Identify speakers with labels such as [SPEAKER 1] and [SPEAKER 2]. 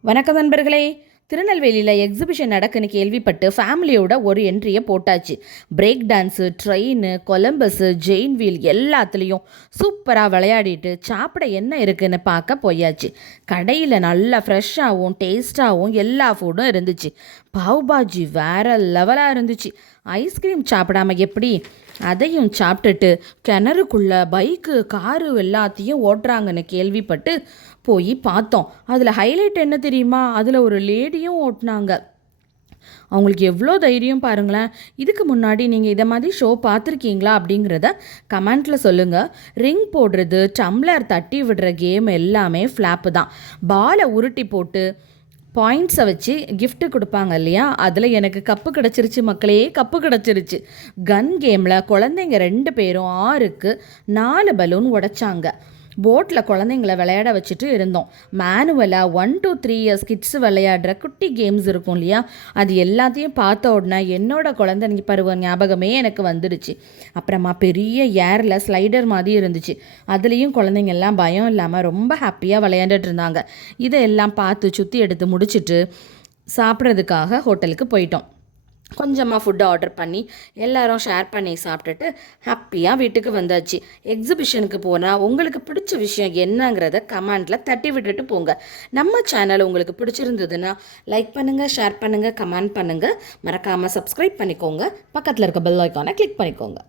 [SPEAKER 1] வணக்கம் நண்பர்களே. திருநெல்வேலியில் எக்ஸிபிஷன் நடக்குன்னு கேள்விப்பட்டு ஃபேமிலியோட ஒரு என்ட்ரியை போட்டாச்சு. Break dance train Columbus giant wheel எல்லாத்துலேயும் சூப்பராக விளையாடிட்டு சாப்பிட என்ன இருக்குன்னு பார்க்க போயாச்சு. கடையில் நல்லா ஃப்ரெஷ்ஷாகவும் டேஸ்ட்டாகவும் எல்லா ஃபுட்டும் இருந்துச்சு. பாவ் பாஜி வேற லெவலாக இருந்துச்சு. ஐஸ்கிரீம் சாப்பிடாம எப்படி அதையும் சாப்பிட்டுட்டு கிணறுக்குள்ள பைக்கு காரு எல்லாத்தையும் ஓட்டுறாங்கன்னு கேள்விப்பட்டு போய் பார்த்தோம். அதில் ஹைலைட் என்ன தெரியுமா? அதில் ஒரு லேடியும் ஓட்டினாங்க. அவங்களுக்கு எவ்வளோ தைரியம் பாருங்களேன். இதுக்கு முன்னாடி நீங்கள் இதை மாதிரி ஷோ பார்த்துருக்கீங்களா அப்படிங்கிறத கமெண்ட்டில் சொல்லுங்கள் ரிங் போடுறது டம்ளர் தட்டி விடுற கேம் எல்லாமே ஃப்ளாப்பு தான். பாலை உருட்டி போட்டு பாயிண்ட்ஸை வச்சு கிஃப்ட்டு கொடுப்பாங்க இல்லையா? அதில் எனக்கு கப்பு கிடச்சிருச்சு மக்களே கப்பு கிடச்சிருச்சு. கன் கேமில் குழந்தைங்க ரெண்டு பேரும் ஆறுக்கு நாலு பலூன் உடைச்சாங்க. போட்டில் குழந்தைங்கள விளையாட வச்சுட்டு இருந்தோம். மேனுவலாக one two three years kids விளையாடுற குட்டி கேம்ஸ் இருக்கும் இல்லையா? அது எல்லாத்தையும் பார்த்த உடனே என்னோட குழந்தைங்க பருவ ஞாபகமே எனக்கு வந்துடுச்சு. அப்புறமா பெரிய ஏரில் ஸ்லைடர் மாதிரி இருந்துச்சு. அதுலேயும் குழந்தைங்க எல்லாம் பயம் இல்லாமல் ரொம்ப ஹாப்பியாக விளையாண்டுட்டு இருந்தாங்க. இதையெல்லாம் பார்த்து சுற்றி எடுத்து முடிச்சிட்டு சாப்பிட்றதுக்காக ஹோட்டலுக்கு போயிட்டோம். கொஞ்சமாக ஃபுட்டு ஆர்டர் பண்ணி எல்லாரும் ஷேர் பண்ணி சாப்பிட்டுட்டு ஹாப்பியாக வீட்டுக்கு வந்தாச்சு. எக்ஸிபிஷனுக்கு போனால் உங்களுக்கு பிடிச்ச விஷயம் என்னங்கிறத கமெண்டில் தட்டி விட்டுட்டு போங்க. நம்ம சேனல் உங்களுக்கு பிடிச்சிருந்ததுன்னா லைக் பண்ணுங்கள் ஷேர் பண்ணுங்கள் கமெண்ட் பண்ணுங்கள் மறக்காமல் சப்ஸ்கிரைப் பண்ணிக்கோங்க. பக்கத்தில் இருக்க பெல் ஐக்கானை கிளிக் பண்ணிக்கோங்க.